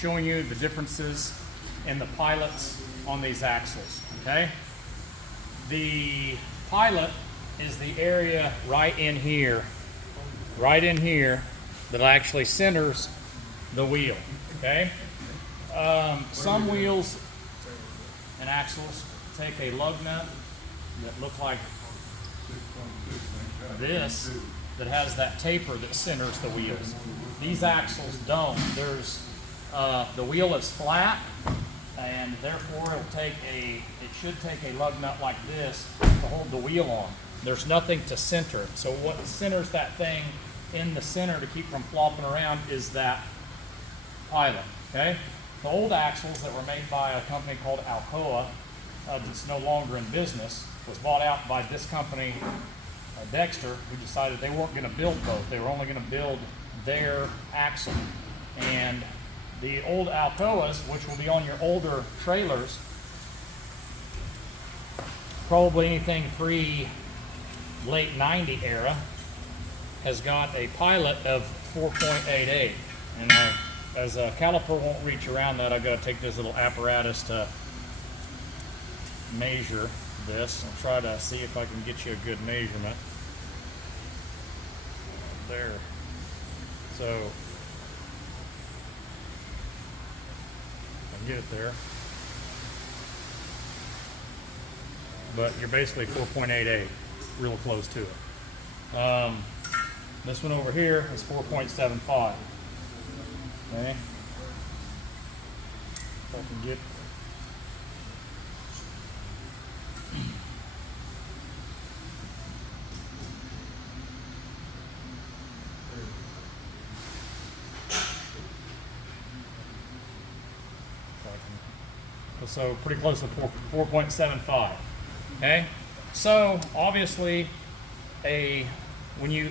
Showing you the differences in the pilots on these axles, okay? The pilot is the area right in here that actually centers the wheel, okay? Some wheels and axles take a lug nut that look like this, that has that taper that centers the wheels. These axles don't. The wheel is flat, and therefore it should take a lug nut like this to hold the wheel on. There's nothing to center. So what centers that thing in the center to keep from flopping around is that pilot, okay? The old axles that were made by a company called Alcoa, that's no longer in business, was bought out by this company, Dexter, who decided they weren't going to build both. They were only going to build their axle. And the old Alcoas, which will be on your older trailers, probably anything pre-late 90 era, has got a pilot of 4.88. And as a caliper won't reach around that, I've got to take this little apparatus to measure this. I'll try to see if I can get you a good measurement. There. So, I can get it there. But you're basically 4.88, real close to it. This one over here is 4.75. Okay. If I can get so pretty close to 4.75. Okay, so obviously when you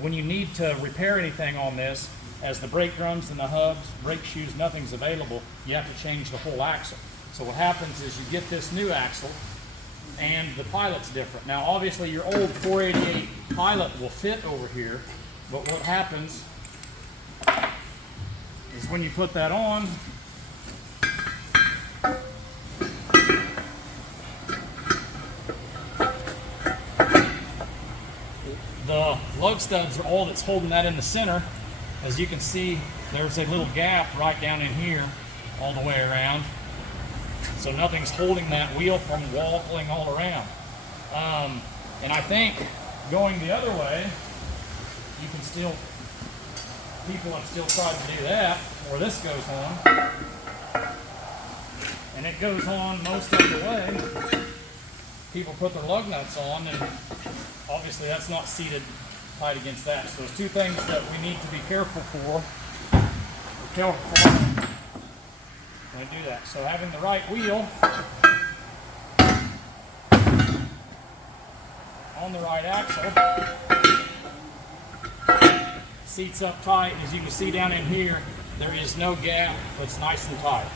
need to repair anything on this, as the brake drums and the hubs, brake shoes, nothing's available, you have to change the whole axle. So what happens is you get this new axle and the pilot's different. Now obviously your old 488 pilot will fit over here, but what happens is when you put that on, the lug studs are all that's holding that in the center. As you can see, there's a little gap right down in here all the way around. So nothing's holding that wheel from wobbling all around. And I think going the other way, people have still tried to do that, where this goes on. And it goes on most of the way. People put their lug nuts on, and obviously that's not seated tight against that. So there's two things that we need to be careful for. When I do that. So having the right wheel on the right axle, seats up tight. As you can see down in here, there is no gap. It's nice and tight.